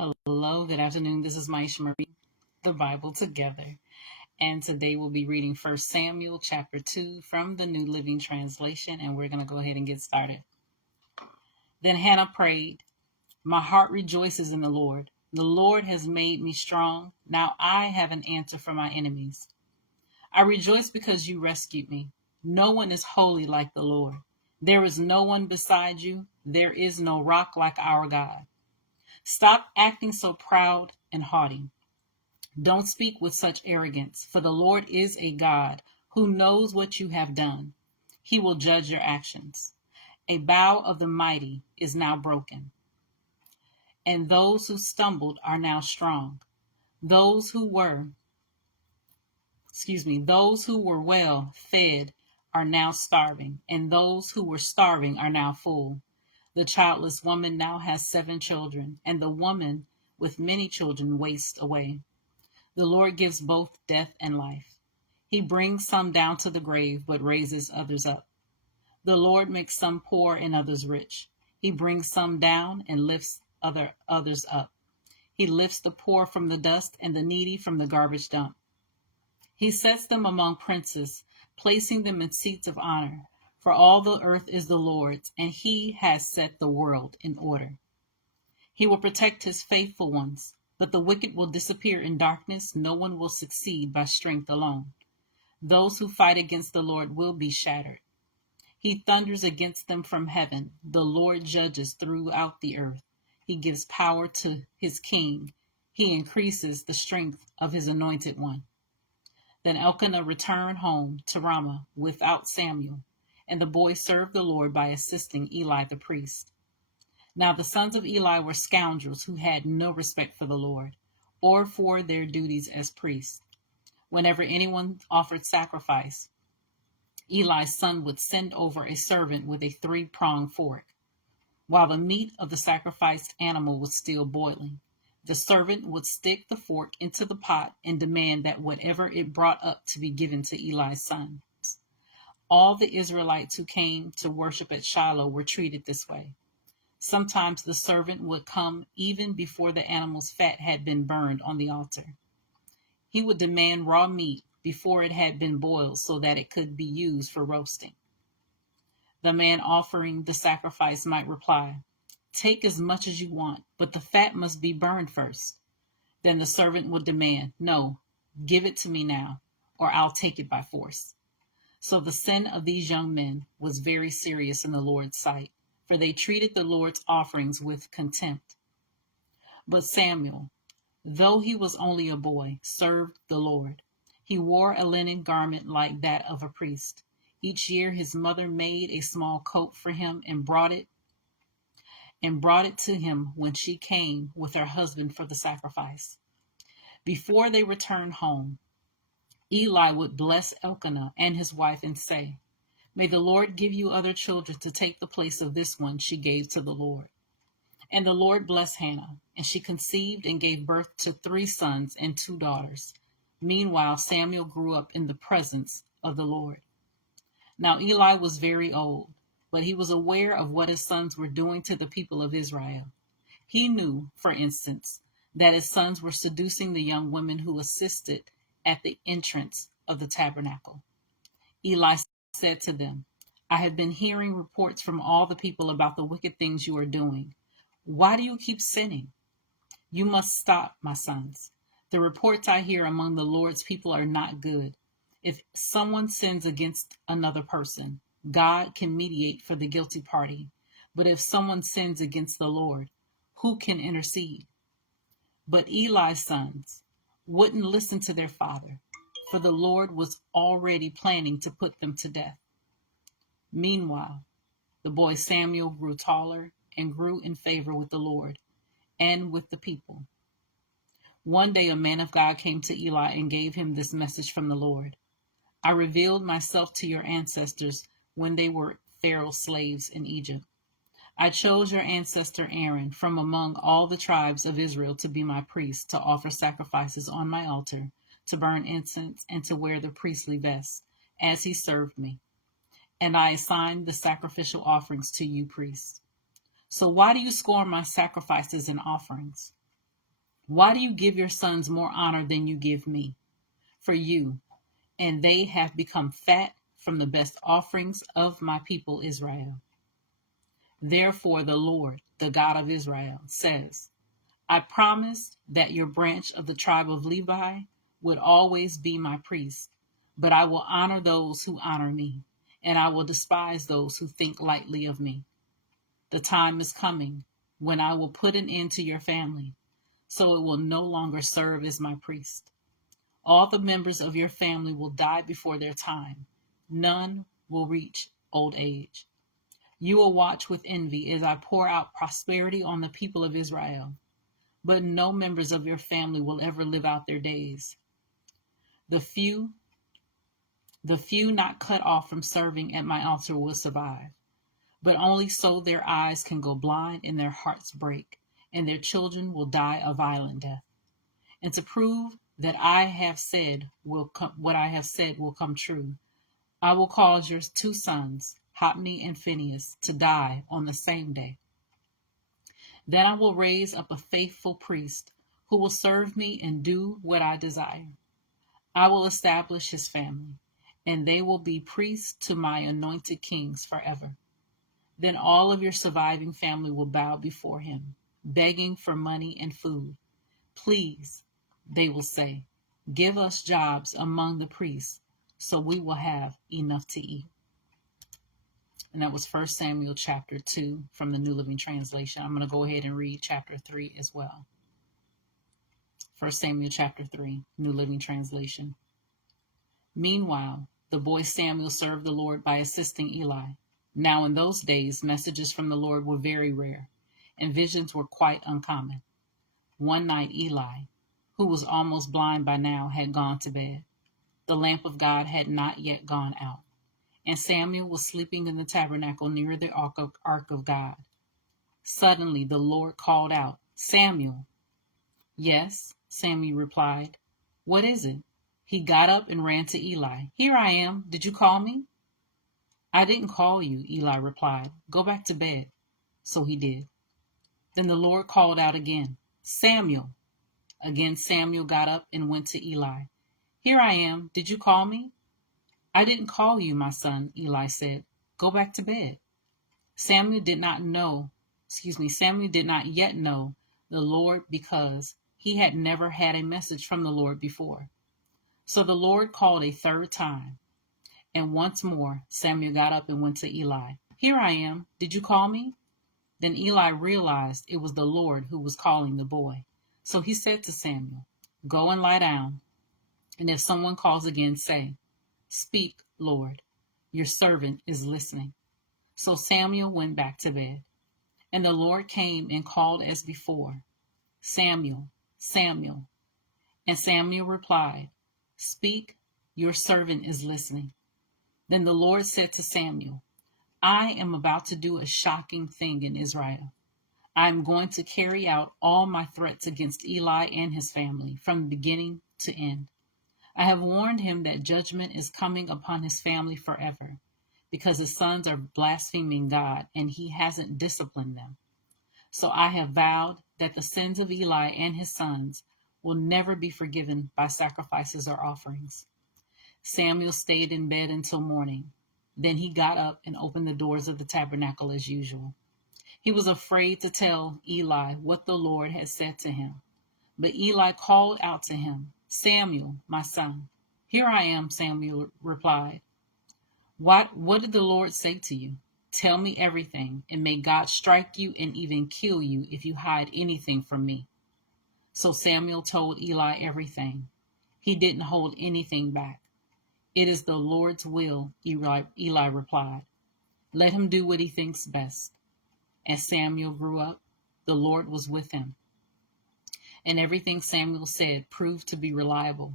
Hello, good afternoon. This is Myesha Marie, the Bible Together. And today we'll be reading 1 Samuel chapter 2 from the New Living Translation, and we're going to go ahead and get started. Then Hannah prayed, "My heart rejoices in the Lord. The Lord has made me strong. Now I have an answer for my enemies. I rejoice because you rescued me. No one is holy like the Lord. There is no one beside you. There is no rock like our God. Stop acting so proud and haughty. Don't speak with such arrogance, for the Lord is a God who knows what you have done. He will judge your actions. A bow of the mighty is now broken, and those who stumbled are now strong. Those who were, those who were well fed are now starving, and those who were starving are now full. The childless woman now has 7 children, and the woman with many children wastes away. The Lord gives both death and life. He brings some down to the grave, but raises others up. The Lord makes some poor and others rich. He brings some down and lifts others up. He lifts the poor from the dust and the needy from the garbage dump. He sets them among princes, placing them in seats of honor. For all the earth is the Lord's, and he has set the world in order. He will protect his faithful ones, but the wicked will disappear in darkness. No one will succeed by strength alone. Those who fight against the Lord will be shattered. He thunders against them from heaven. The Lord judges throughout the earth. He gives power to his king. He increases the strength of his anointed one. Then Elkanah returned home to Ramah without Samuel, and the boy served the Lord by assisting Eli the priest. Now the sons of Eli were scoundrels who had no respect for the Lord or for their duties as priests. Whenever anyone offered sacrifice, Eli's son would send over a servant with a 3-pronged fork. While the meat of the sacrificed animal was still boiling, the servant would stick the fork into the pot and demand that whatever it brought up to be given to Eli's sons. All the Israelites who came to worship at Shiloh were treated this way. Sometimes the servant would come even before the animal's fat had been burned on the altar. He would demand raw meat before it had been boiled so that it could be used for roasting. The man offering the sacrifice might reply, "Take as much as you want, but the fat must be burned first." Then the servant would demand, "No, give it to me now, or I'll take it by force." So the sin of these young men was very serious in the Lord's sight, for they treated the Lord's offerings with contempt. But Samuel, though he was only a boy, served the Lord. He wore a linen garment like that of a priest. Each year his mother made a small coat for him and brought it to him when she came with her husband for the sacrifice. Before they returned home, Eli would bless Elkanah and his wife and say, "May the Lord give you other children to take the place of this one she gave to the Lord." And the Lord blessed Hannah, and she conceived and gave birth to 3 sons and 2 daughters. Meanwhile, Samuel grew up in the presence of the Lord. Now Eli was very old, but he was aware of what his sons were doing to the people of Israel. He knew, for instance, that his sons were seducing the young women who assisted at the entrance of the tabernacle. Eli said to them, "I have been hearing reports from all the people about the wicked things you are doing. Why do you keep sinning? You must stop, my sons. The reports I hear among the Lord's people are not good. If someone sins against another person, God can mediate for the guilty party. But if someone sins against the Lord, who can intercede?" But Eli's sons wouldn't listen to their father, for the Lord was already planning to put them to death. Meanwhile, the boy Samuel grew taller and grew in favor with the Lord and with the people. One day a man of God came to Eli and gave him this message from the Lord: "I revealed myself to your ancestors when they were Pharaoh's slaves in Egypt. I chose your ancestor Aaron from among all the tribes of Israel to be my priest, to offer sacrifices on my altar, to burn incense, and to wear the priestly vest, as he served me. And I assigned the sacrificial offerings to you priests. So why do you scorn my sacrifices and offerings?" Why do you give your sons more honor than you give me? For you, and they have become fat from the best offerings of my people Israel. Therefore, the Lord, the God of Israel, says, I promised that your branch of the tribe of Levi would always be my priest, but I will honor those who honor me, and I will despise those who think lightly of me. The time is coming when I will put an end to your family, so it will no longer serve as my priest. All the members of your family will die before their time. None will reach old age. You will watch with envy as I pour out prosperity on the people of Israel, but no members of your family will ever live out their days. The few, the few not cut off from serving at my altar will survive, but only so their eyes can go blind and their hearts break, and their children will die a violent death. And to prove that what I have said will come true, I will cause your two sons, Hophni and Phinehas, to die on the same day. Then I will raise up a faithful priest who will serve me and do what I desire. I will establish his family, and they will be priests to my anointed kings forever. Then all of your surviving family will bow before him, begging for money and food. Please, they will say, give us jobs among the priests so we will have enough to eat. And that was 1 Samuel chapter 2 from the New Living Translation. I'm going to go ahead and read chapter 3 as well. 1 Samuel chapter 3, New Living Translation. Meanwhile, the boy Samuel served the Lord by assisting Eli. Now in those days, messages from the Lord were very rare, and visions were quite uncommon. One night, Eli, who was almost blind by now, had gone to bed. The lamp of God had not yet gone out, and Samuel was sleeping in the tabernacle near the ark of God. Suddenly the Lord called out, Samuel. Yes, Samuel replied. What is it? He got up and ran to Eli. Here I am. Did you call me? I didn't call you, Eli replied. Go back to bed. So he did. Then the Lord called out again, Samuel. Again Samuel got up and went to Eli. Here I am. Did you call me? I didn't call you, my son, Eli said. Go back to bed. Samuel did not yet know the Lord because he had never had a message from the Lord before. So the Lord called a third time, and once more Samuel got up and went to Eli. Here I am. Did you call me? Then Eli realized it was the Lord who was calling the boy. So he said to Samuel, Go and lie down, and if someone calls again, say, Speak, Lord, your servant is listening. So Samuel went back to bed, and the Lord came and called as before, Samuel, Samuel. And Samuel replied, Speak, your servant is listening. Then the Lord said to Samuel, I am about to do a shocking thing in Israel. I am going to carry out all my threats against Eli and his family from beginning to end. I have warned him that judgment is coming upon his family forever, because his sons are blaspheming God and he hasn't disciplined them. So I have vowed that the sins of Eli and his sons will never be forgiven by sacrifices or offerings. Samuel stayed in bed until morning. Then he got up and opened the doors of the tabernacle as usual. He was afraid to tell Eli what the Lord had said to him. But Eli called out to him, Samuel, my son. Here I am, Samuel replied. What did the Lord say to you? Tell me everything, and may God strike you and even kill you if you hide anything from me. So Samuel told Eli everything. He didn't hold anything back. It is the Lord's will, Eli replied. Let him do what he thinks best. As Samuel grew up, the Lord was with him, and everything Samuel said proved to be reliable.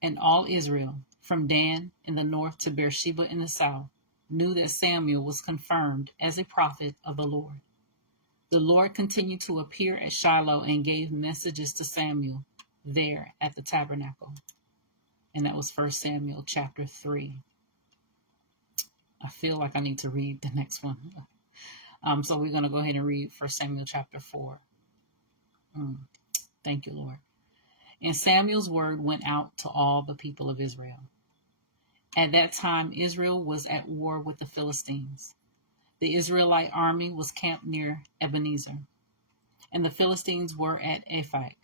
And all Israel, from Dan in the north to Beersheba in the south, knew that Samuel was confirmed as a prophet of the Lord. The Lord continued to appear at Shiloh and gave messages to Samuel there at the tabernacle. And that was 1 Samuel chapter 3. I feel like I need to read the next one. So we're going to go ahead and read 1 Samuel chapter 4. Mm, thank you, Lord. And Samuel's word went out to all the people of Israel. At that time, Israel was at war with the Philistines. The Israelite army was camped near Ebenezer, and the Philistines were at Aphek.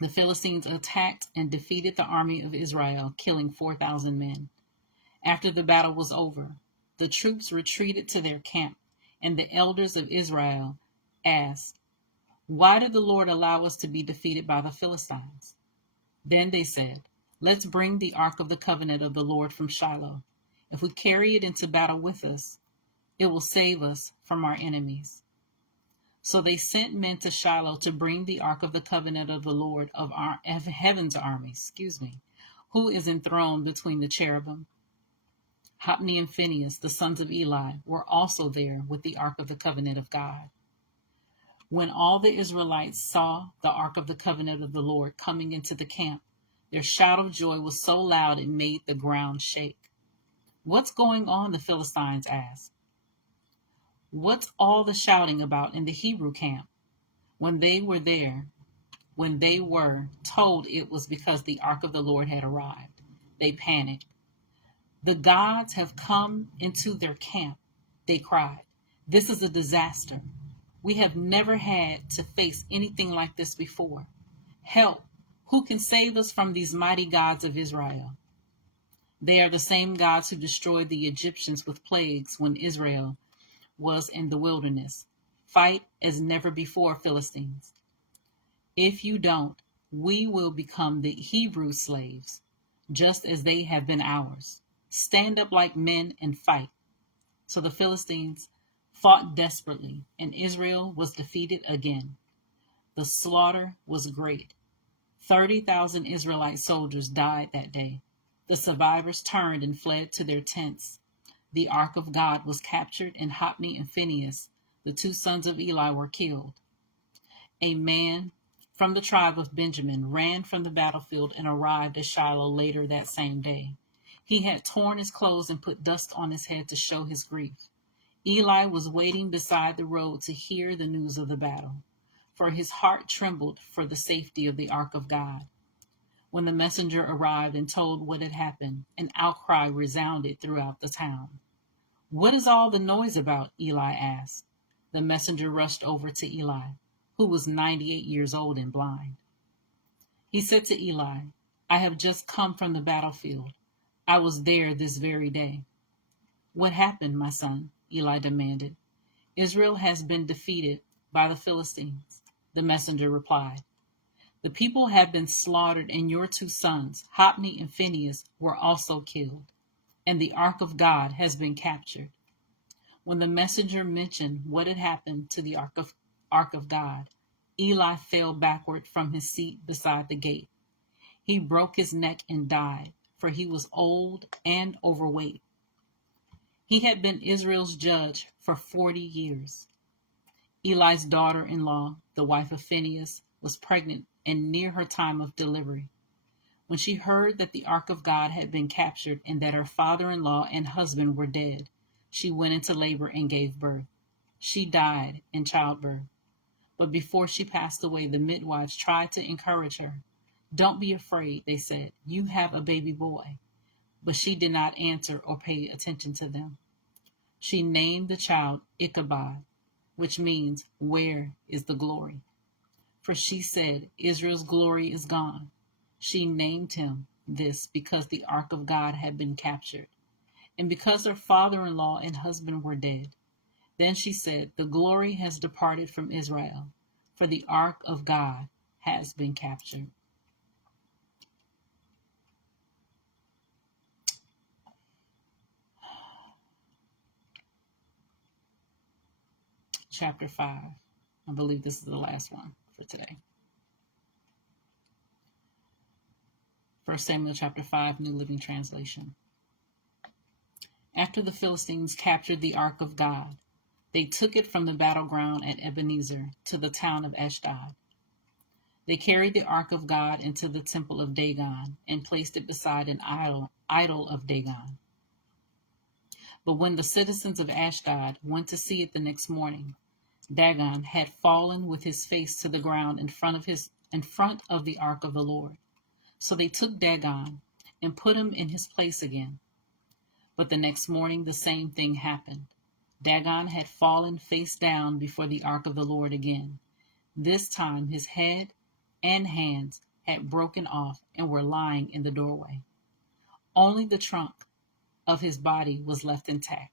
The Philistines attacked and defeated the army of Israel, killing 4,000 men. After the battle was over, the troops retreated to their camp, and the elders of Israel asked, "Why did the Lord allow us to be defeated by the Philistines?" Then they said, "Let's bring the ark of the covenant of the Lord from Shiloh. If we carry it into battle with us, it will save us from our enemies." So they sent men to Shiloh to bring the ark of the covenant of the Lord of heaven's armies, who is enthroned between the cherubim. Hophni and Phinehas, the sons of Eli, were also there with the ark of the covenant of God. When all the Israelites saw the ark of the covenant of the Lord coming into the camp, their shout of joy was so loud it made the ground shake. "What's going on?" the Philistines asked. "What's all the shouting about in the Hebrew camp?" When they were told it was because the ark of the Lord had arrived, they panicked. "The gods have come into their camp," they cried. "This is a disaster. We have never had to face anything like this before. Help! Who can save us from these mighty gods of Israel?" They are the same gods who destroyed the Egyptians with plagues when Israel was in the wilderness. Fight as never before, Philistines. If you don't, we will become the Hebrew slaves, just as they have been ours. Stand up like men and fight. So the Philistines fought desperately, and Israel was defeated again. The slaughter was great. 30,000 Israelite soldiers died that day. The survivors turned and fled to their tents. The ark of God was captured, and Hophni and Phinehas, the two sons of Eli, were killed. A man from the tribe of Benjamin ran from the battlefield and arrived at Shiloh later that same day. He had torn his clothes and put dust on his head to show his grief. Eli was waiting beside the road to hear the news of the battle, for his heart trembled for the safety of the ark of God. When the messenger arrived and told what had happened, an outcry resounded throughout the town. "What is all the noise about?" Eli asked. The messenger rushed over to Eli, who was 98 years old and blind. He said to Eli, "I have just come from the battlefield. I was there this very day." "What happened, my son?" Eli demanded. "Israel has been defeated by the Philistines," the messenger replied. "The people have been slaughtered, and your two sons, Hophni and Phinehas, were also killed, and the ark of God has been captured." When the messenger mentioned what had happened to the ark of God, Eli fell backward from his seat beside the gate. He broke his neck and died, for he was old and overweight. He had been Israel's judge for 40 years. Eli's daughter-in-law, the wife of Phinehas, was pregnant and near her time of delivery. When she heard that the ark of God had been captured and that her father-in-law and husband were dead, she went into labor and gave birth. She died in childbirth. But before she passed away, the midwives tried to encourage her. "Don't be afraid," they said. "You have a baby boy." But she did not answer or pay attention to them. She named the child Ichabod, which means, "Where is the glory?" For she said, "Israel's glory is gone." She named him this because the ark of God had been captured, and because her father-in-law and husband were dead. Then she said, "The glory has departed from Israel, for the ark of God has been captured." Chapter 5. I believe this is the last one for today. 1 Samuel chapter 5, New Living Translation. After the Philistines captured the ark of God, they took it from the battleground at Ebenezer to the town of Ashdod. They carried the ark of God into the temple of Dagon and placed it beside an idol of Dagon. But when the citizens of Ashdod went to see it the next morning, Dagon had fallen with his face to the ground in front of the ark of the Lord. So they took Dagon and put him in his place again. But the next morning the same thing happened. Dagon had fallen face down before the ark of the Lord again. This time his head and hands had broken off and were lying in the doorway. Only the trunk of his body was left intact.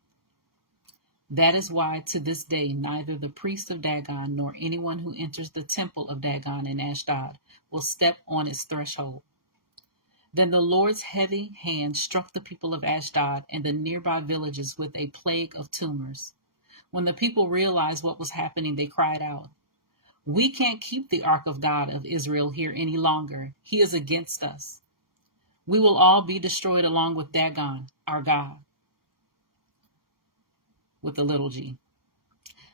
That is why to this day neither the priest of Dagon nor anyone who enters the temple of Dagon in Ashdod will step on its threshold. Then the Lord's heavy hand struck the people of Ashdod and the nearby villages with a plague of tumors. When the people realized what was happening, they cried out, "We can't keep the ark of God of Israel here any longer. He is against us. We will all be destroyed along with Dagon, our God," with a little g.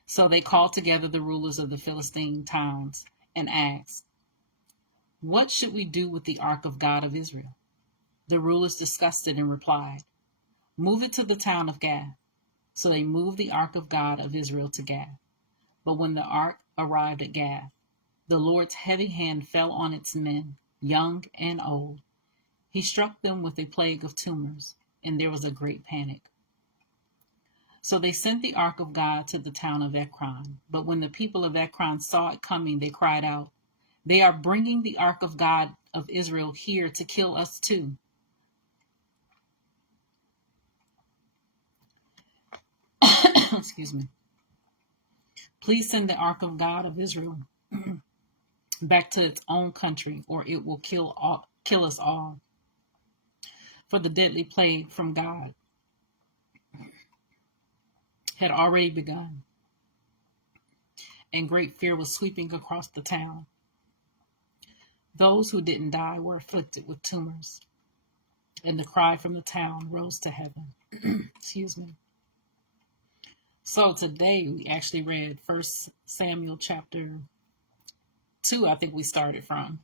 So they called together the rulers of the Philistine towns and asked, "What should we do with the ark of God of Israel?" The rulers discussed it and replied, "Move it to the town of Gath." So they moved the ark of God of Israel to Gath. But when the ark arrived at Gath, the Lord's heavy hand fell on its men, young and old. He struck them with a plague of tumors, and there was a great panic. So they sent the ark of God to the town of Ekron. But when the people of Ekron saw it coming, they cried out, "They are bringing the ark of God of Israel here to kill us too." Excuse me. Please send the ark of God of Israel back to its own country, or it will kill us all. For the deadly plague from God had already begun, and great fear was sweeping across the town. Those who didn't die were afflicted with tumors, and the cry from the town rose to heaven. Excuse me. So today we actually read 1 Samuel chapter 2, I think we started from,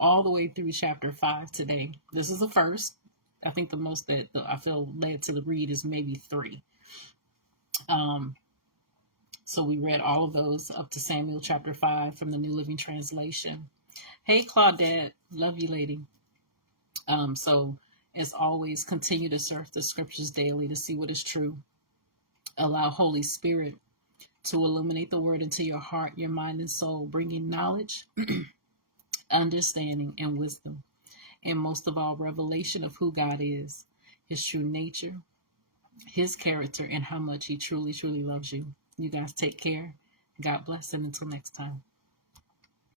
all the way through chapter 5 today. This is the first. I think the most that I feel led to read is maybe 3. So we read all of those up to Samuel chapter 5 from the New Living Translation. Hey, Claudette. Love you, lady. So as always, continue to search the scriptures daily to see what is true. Allow Holy Spirit to illuminate the word into your heart, your mind, and soul, bringing knowledge, understanding, and wisdom. And most of all, revelation of who God is, his true nature, his character, and how much he truly, truly loves you. You guys take care. God bless, and until next time.